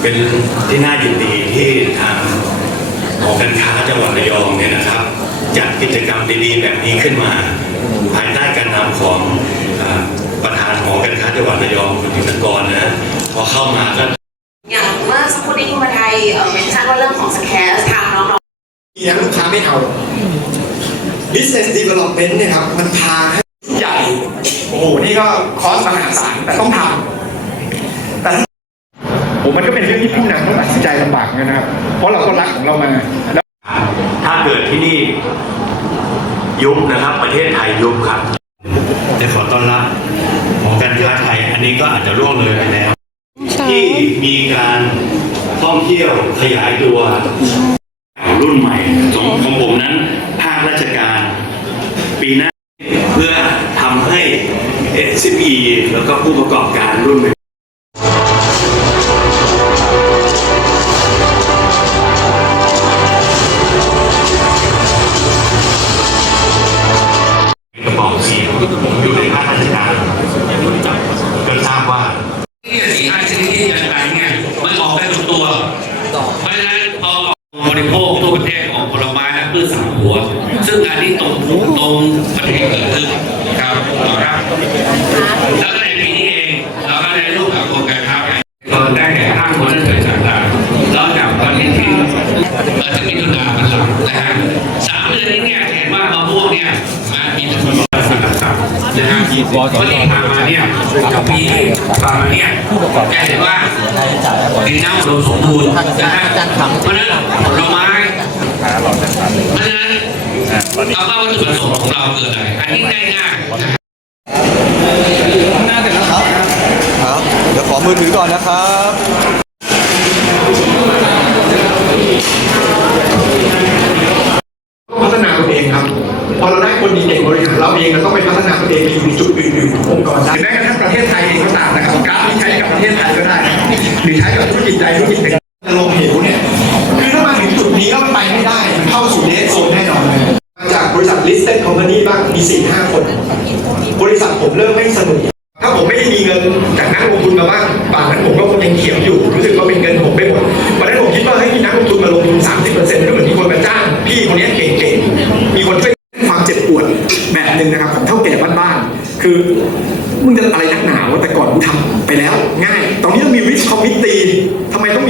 เป็นที่น่ายินดีที่ทางหอการค้าจังหวัดระยองเนี่ยนะครับจัดกิจกรรมดีๆแบบนี้ขึ้นมา ภายใต้การนำของเอ่อประธานหอการค้าจังหวัดระยองคุณธินกรนะพอเข้ามาก็อย่างเมื่อสักครู่นี้คุณมาไทยเอ่อเมนชั่นว่าเรื่องของสแคสทางน้องมีนะลูกค้าไม่เอา business development เนี่ยครับมันพาให้ใหญ่โอ้โหนี่ก็คอสมหาศาลแต่ต้องทำแต่ถ้า ผมมันก็เป็นเรื่องที่ผู้นำต้องตัดสินใจลำบากเหมือนกันนะครับ เพราะเราก็รักของเรามาแล้วถ้าเกิดที่นี่ยุบนะครับ ประเทศไทยยุบครับจะขอต้อนรับหอการค้าไทย อันนี้ก็อาจจะร่วงเลยไปแล้ว ที่มีการท่องเที่ยวขยายตัวรุ่นใหม่ของของผมนั้น ภาคราชการ ปีหน้าเพื่อทำให้ SME แล้วก็ผู้ประกอบการรุ่นใหม่ ริโภคทั่วประเทศของผลไม้และพืชสามหัว ซึ่งอันนี้ตรงตรงประเทศเกิดขึ้นครับครับแล้วก็ในปีนี้เองเราก็ได้รูปแบบโครงการครับเราไนะฮะวันนี้ผ่ามาเนี่ยกับปีผ่านมาเนี่ยจะเห็นว่าดินน้ำอุดมสมบูรณ์นะฮะเพราะนั้นผลไม้เพราะฉะนั้นเอาว่าวัตถุประสงค์ของเราคืออะไรอันนี้ง่ายๆนะฮะครับเดี๋ยวขอมือถือก่อนนะครับ พัฒนาตัวเองครับ พอเราได้คนดี เราเองเราต้องไปพัฒนาตัวเองไปอยู่ในจุดอื่นๆขององค์กรได้แม้กระทั่งประเทศไทยเองก็ตามนะครับกาฟที่ใช้กับประเทศไทยก็ได้หรือใช้กับธุรกิจใดธุรกิจหนึ่งจะลงเหวเนี่ยคือถ้ามาถึงจุดนี้แล้วมันไปไม่ได้เข้าสู่เดสโซนแน่นอนเลยมาจากบริษัท listed company บ้างมีสี่ห้าคน บริษัทผมเริ่มไม่สนุกถ้าผมไม่ได้มีเงินจากนักลงทุนมาบ้างป่านนั้นผมก็คงยังเขียวอยู่รู้สึกว่าเป็น หนึ่งนะครับของเท่าแก่บ้านๆคือมึงจะอะไรนักหนาวะแต่ก่อนกูทำไปแล้วง่าย ตอนนี้ต้องมีวิชคอมมิตตีทำไมต้องมี